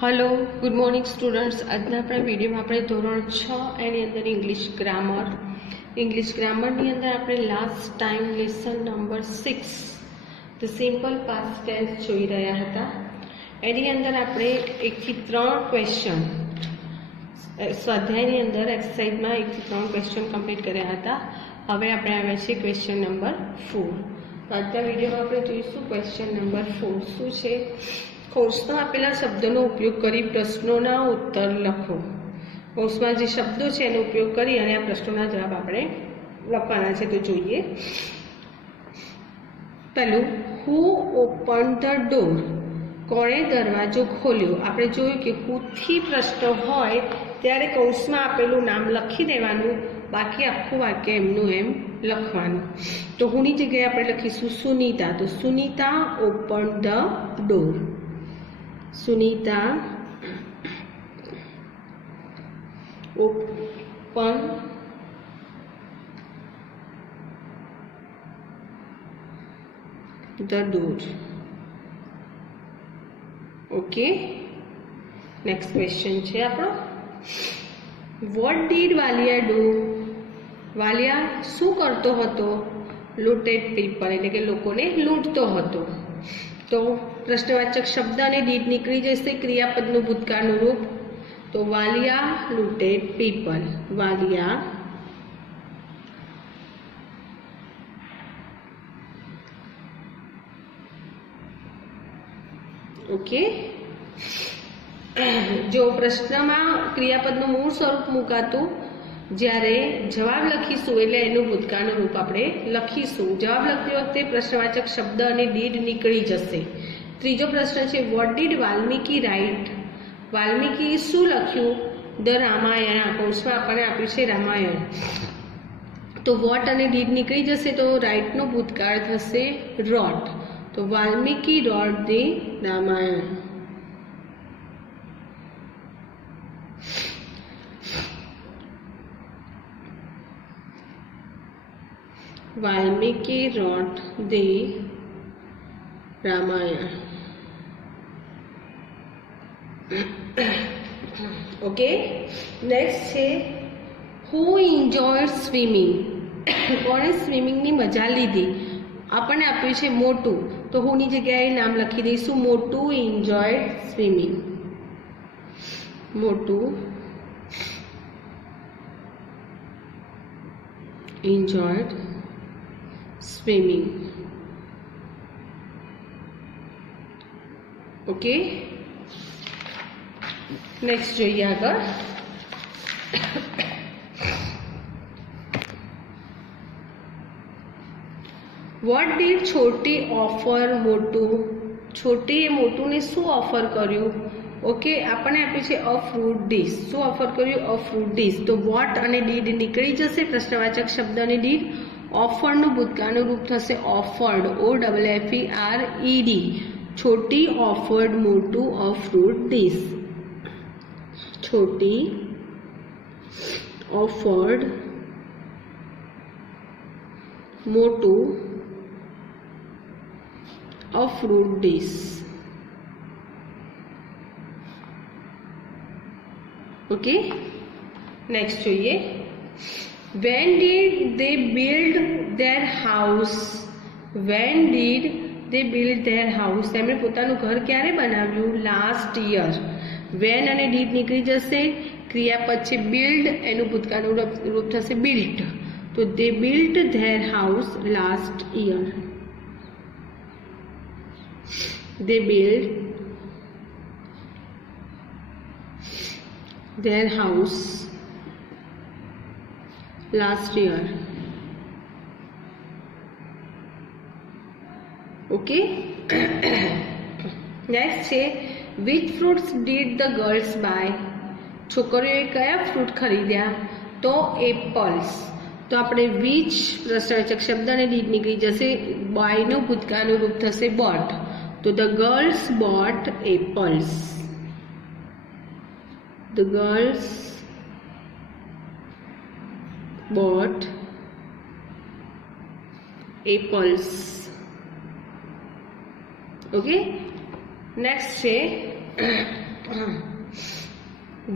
Hello good morning students. आज अपना video में अपने धोरण 6 एनी अंदर इंग्लिश ग्रामरनी अंदर अपने last time lesson number 6 the simple past tense જોઈ રહ્યા હતા। એની અંદર આપણે 1 થી 3 ક્વેશ્ચન સ્વાધ્યાયની અંદર એક્સરસાઇઝમાં 1 થી 3 ક્વેશ્ચન કમ્પ્લીટ કર્યા હતા। હવે આપણે આવ્યા છે ક્વેશ્ચન નંબર 4। તો આજના વિડીયોમાં આપણે જોઈશું ક્વેશ્ચન નંબર 4 શું છે। કૌંસમાં આપેલા શબ્દોનો ઉપયોગ કરી પ્રશ્નોના ઉત્તર લખો। કૌંસમાં જે શબ્દો છે એનો ઉપયોગ કરી અને આ પ્રશ્નોના જવાબ આપણે લખવાના છે। તો જોઈએ પહેલું, હુ ઓપન ધ ડોર, કોણે દરવાજો ખોલ્યો। આપણે જોયું કે હુથી પ્રશ્ન હોય ત્યારે કૌંસમાં આપેલું નામ લખી દેવાનું, બાકી આખું વાક્ય એમનું એમ લખવાનું। તો હુની જગ્યાએ આપણે લખીશું સુનીતા। તો Sunita open the door, Sunita open the door. Okay, next question है आपणो, what did Valiya do, Valiya शू करतो हतो। लूटेड पीपल एटले के लोकोने लूंटतो हतो। तो प्रश्नवाचक शब्द ने डीड निकली जैसे क्रियापदनु भूतकाळनु रूप। तो Walia looted people, Walia okay. जो प्रश्न में क्रियापदनु मूळ स्वरूप मुकातुं, જ્યારે જવાબ લખીશું એટલે એનું ભૂતકાળનું રૂપ આપણે લખીશું। જવાબ લખતી વખતે પ્રશ્નવાચક શબ્દ અને ડીડ નીકળી જશે। ત્રીજો પ્રશ્ન છે, what did Valmiki write, Valmiki શું લખ્યું। ધ રામાયણ, આ કૌંસમાં આપણને આપ્યું છે રામાયણ। તો વોટ અને ડીડ નીકળી જશે તો રાઇટનો ભૂતકાળ થશે રોટ। તો Valmiki wrote the Ramayan. Valmiki wrote the Ramayan. Okay, next है, हु एन्जॉयड स्विमिंग, कोणे स्विमिंग ની મજા લીધી। આપણને આપ્યું છે મોટું, તો હુની જગ્યાએ નામ લખી દઈશું મોટું એન્જોયડ સ્વિમિંગ। મોટું એન્જોયડ स्विमिंग। ओके, नेक्स्ट જોઈએ આગળ। व्हाट डीड छोटी ऑफर मोटू, छोटी ए मोटू ने शू ऑफर कर्યું। ओके, આપણને આપ્યું છે અ ફ્રૂટ ડીશ, શું ઓફર કર્યું અ ફ્રૂટ ડીશ। તો વોટ અને ડીડ નીકળી જશે, પ્રશ્નવાચક શબ્દ અને ડીડ। ऑफरનું ભૂતકાળનું રૂપ થશે offered, OFFERED। Chhoti offered Motu a fruit dish, Chhoti offered Motu a fruit dish. Okay, next જોઈએ, when did they build their house, when did they build their house, તેમણે પોતાનું ઘર ક્યારે બનાવ્યું લાસ્ટ યર। when અને did નીકળી જશે, ક્રિયાપદ છે build, એનું ભૂતકાળનું રૂપ થશે built। તો they built their house last year, they built their house last year। Okay, next है, which fruits did the girls buy, છોકરીઓએ કયા ફ્રૂટ ખરીદ્યા। તો એપલ્સ। તો આપણે which પ્રશ્નવાચક શબ્દ અને ડીડ નીકળી જશે, બાયનું ભૂતકાળનું રૂપ થશે bought। તો the girls bought apples, the girls bought apples। Okay, next है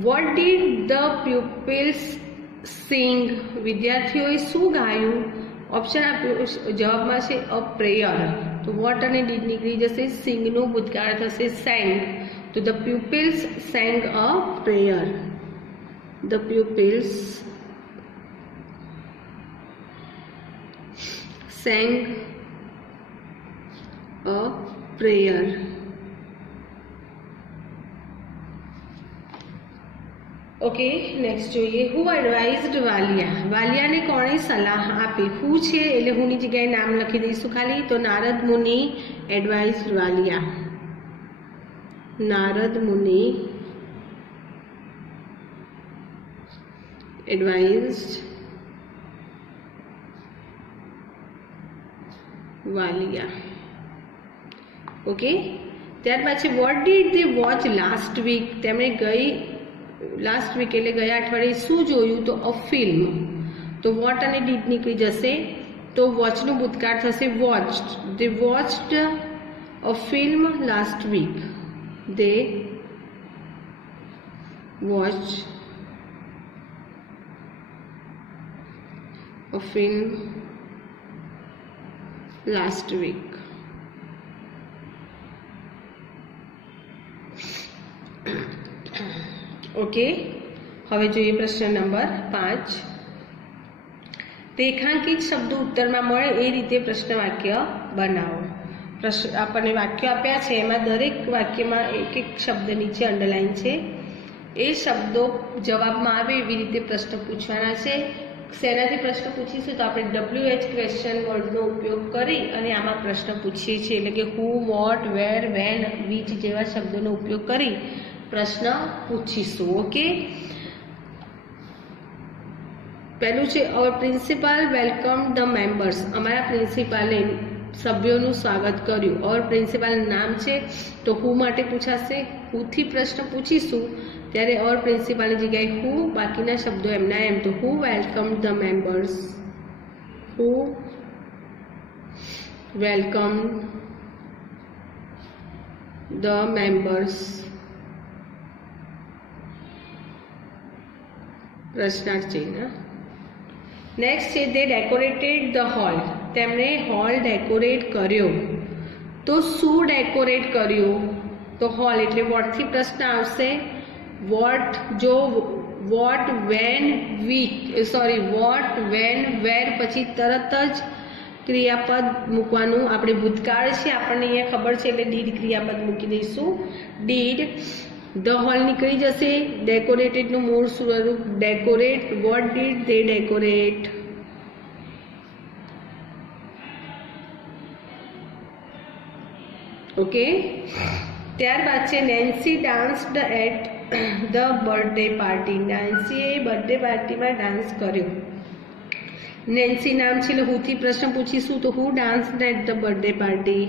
વોટ ડીડ ધ પ્યુપિલ્સ સિંગ? વિદ્યાર્થીઓએ શું ગાયું? ઓપ્શન આપ્યું, જવાબમાં છે અ પ્રેયર. તો વોટ અને ડીડ નીકળી જશે, સિંગનું ભૂતકાળ થશે સેંગ. તો the pupils sang a prayer. The pupils sang a prayer. Okay, next જોઈએ. હુ એડવાઇઝડ વાલિયા? વાલિયાને કોણે સલાહ આપી? હુ છે એટલે હુની જગ્યાએ નામ લખી દઈશું ખાલી. તો નારદ મુનિ એડવાઇઝડ વાલિયા. નારદ મુનિ એડવાઇઝડ વાલિયા. ઓકે, ત્યારબાદ છે what did they watch last week? તેમણે લાસ્ટ વીક એટલે ગયા અઠવાડિયે શું જોયું? તો અ ફિલ્મ. તો વોટ અને ડીડ નીકળી જશે. તો વોચનું ભૂતકાળ થશે watched. They watched a film last week. They watch a film last week. Okay, હવે જોઈએ પ્રશ્ન નંબર 5. રેખાંકિત શબ્દો ઉત્તરમાં મળે એ રીતે પ્રશ્ન વાક્ય બનાવો. આપણને વાક્યો આપ્યા છે, એમાં દરેક વાક્યમાં એક એક શબ્દ નીચે અંડરલાઈન છે. એ શબ્દો જવાબમાં આવે એવી રીતે પ્રશ્ન પૂછવાના છે. શેનાથી પ્રશ્ન પૂછીશું? તો આપણે WH ક્વેશ્ચન વર્ડનો ઉપયોગ કરી અને આમાં પ્રશ્ન પૂછીએ છીએ. એટલે કે હુ, વોટ, વેર, વેન, વિચ જેવા શબ્દોનો ઉપયોગ કરી પ્રશ્ન પૂછીશું. ઓકે, પહેલું છે અવર પ્રિન્સિપાલ વેલકમ ધ મેમ્બર્સ. અમારા પ્રિન્સિપાલે સભ્યોનું સ્વાગત કર્યું. અવર પ્રિન્સિપાલ નામ છે તો હુ માટે પૂછાશે. હુથી પ્રશ્ન પૂછીશું ત્યારે અવર પ્રિન્સિપાલની જગ્યાએ હુ, બાકીના શબ્દો એમના એમ. તો who welcome the members. Who welcome the members. પ્રશ્નાર્થ ચિહ્ન. નેક્સ્ટ છે દે ડેકોરેટેડ ધ હોલ. તેમણે હોલ ડેકોરેટ કર્યો. તો શું ડેકોરેટ કર્યું? તો હોલ એટલે વોટથી પ્રશ્ન આવશે. વોટ જો what when what when where પછી તરત જ ક્રિયાપદ મૂકવાનું. આપણે ભૂતકાળ છે આપણને અહીંયા ખબર છે એટલે ડીડ ક્રિયાપદ મૂકી દઈશું. ડીડ. ધ હોલ નીકળી જશે. ડેકોરેટેડનું મૂળ સ્વરૂપ decorate. What did they decorate? Okay, ત્યારબાદ છે Nancy danced at the birthday party. નેન્સીએ બર્થડે પાર્ટીમાં ડાન્સ કર્યો. નેન્સી નામ છે એટલે હુથી પ્રશ્ન પૂછીશું. તો who danced at the birthday party?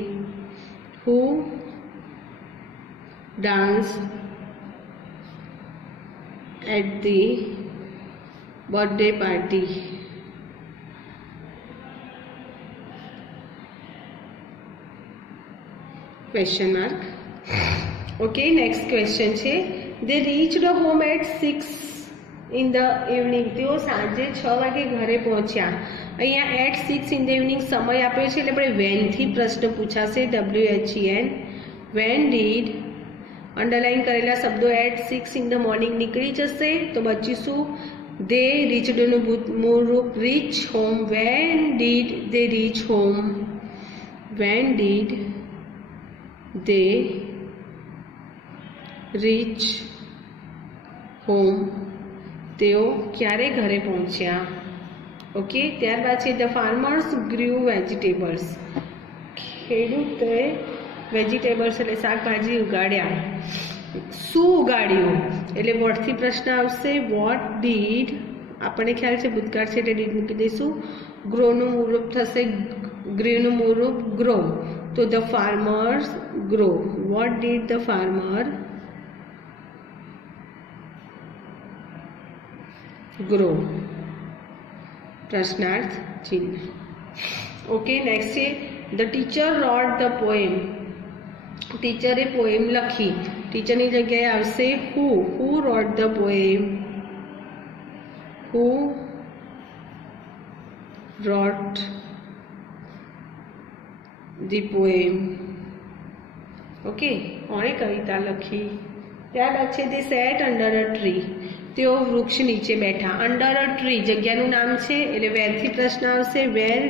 Who dance at the birthday party? Question mark. Okay, next question છે they reached home at 6 in the evening. તેઓ સાંજે 6 વાગે ઘરે પહોંચ્યા. અહીંયા at 6 in the evening સમય આપ્યો છે એટલે આપણે when થી પ્રશ્ન પૂછાશે. WHEN. when did અંડરલાઈન કરેલા શબ્દો એટ 6 ઇન ધ મોર્નિંગ નીકળી જશે. તો બચીશું દે. રીચડનું મૂળ રૂપ reach. Home. When did they reach home? When did they reach home? તેઓ ક્યારે ઘરે પહોંચ્યા? ઓકે, ત્યારબાદ છે ધ ફાર્મર્સ ગ્રીવ વેજીટેબલ્સ. ખેડૂતે વેજીટેબલ્સ એટલે શાકભાજી ઉગાડ્યા. શું ઉગાડ્યું? એટલે વોટથી પ્રશ્ન આવશે. What did? આપણને ખ્યાલ છે ભૂતકાળ છે એટલે ડીડ મૂકી દઈશું. ગ્રોનું મૂળરૂપ થશે ગ્રીનું મૂળરૂપ ગ્રો. તો the farmers grow. What did the farmer grow? પ્રશ્નાર્થ ચિહ્ન. ઓકે, નેક્સ્ટ છે the teacher wrote the poem. ટીચરે પોએમ લખી. ટીચરની જગ્યાએ આવશે who wrote the poem, who wrote the poem. Okay, કોણે કવિતા લખી? ત્યારબાદ છે તે સેટ અંડર અ ટ્રી, તેઓ વૃક્ષ નીચે બેઠા. અંડર અ ટ્રી જગ્યાનું નામ છે એટલે વેરથી પ્રશ્ન આવશે. વેર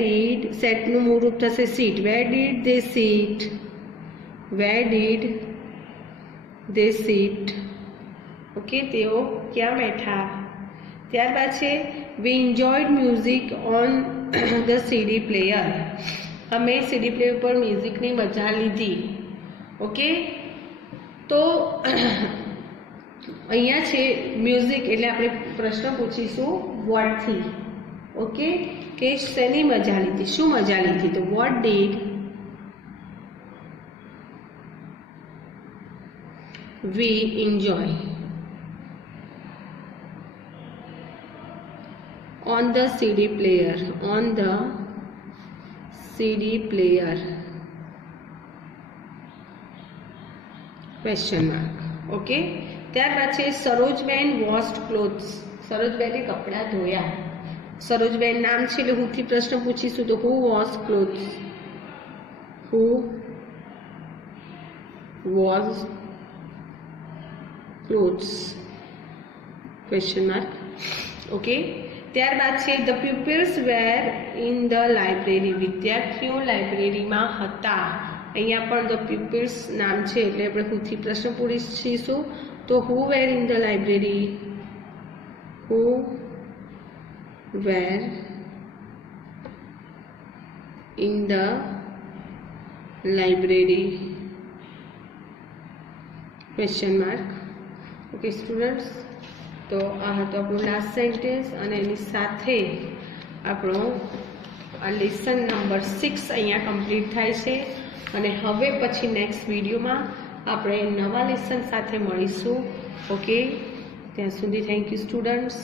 ડીડ સેટનું મૂળ રૂપ થશે sit. Where did they sit, where did they sit. Okay, તેઓ ક્યાં બેઠા? ત્યારબાદ છે we enjoyed music on the CD player, અમે સીડી પ્લેયર પર મ્યુઝિકની મજા લીધી. ઓકે, તો અહીંયા છે મ્યુઝિક એટલે આપણે પ્રશ્ન પૂછીશું વોટથી. ઓકે, કે શેની મજા લીધી, શું મજા લીધી? તો what did we enjoy on the CD player, on the CD player, question mark. Okay, ત્યારબાદ છે સરોજબેન વોશ્ડ ક્લોથ્સ, સરોજબેને કપડાં ધોયા. સરોજબેન નામ છે એટલે હુંથી પ્રશ્ન પૂછીશું તો who wash clothes, who wash clothes, question mark. Okay, ત્યારબાદ છે the pupils were in the library, વિદ્યાર્થીઓ લાઇબ્રેરીમાં હતા. અહીંયા પણ ધ પ્યુપિલ્સ નામ છે એટલે આપણે હુંથી પ્રશ્ન પૂછીશું તો who were in the library, who were in the library, question mark. Okay students, તો આ હતો આપણું લાસ્ટ સેન્ટેન્સ અને એની સાથે આપણો આ લેસન નંબર 6 અહીંયા કમ્પ્લીટ થાય છે. અને હવે પછી નેક્સ્ટ વિડીયોમાં આપણે નવા લેસન સાથે મળીશું. ઓકે, ત્યાં સુધી થેન્ક યુ સ્ટુડન્ટ્સ.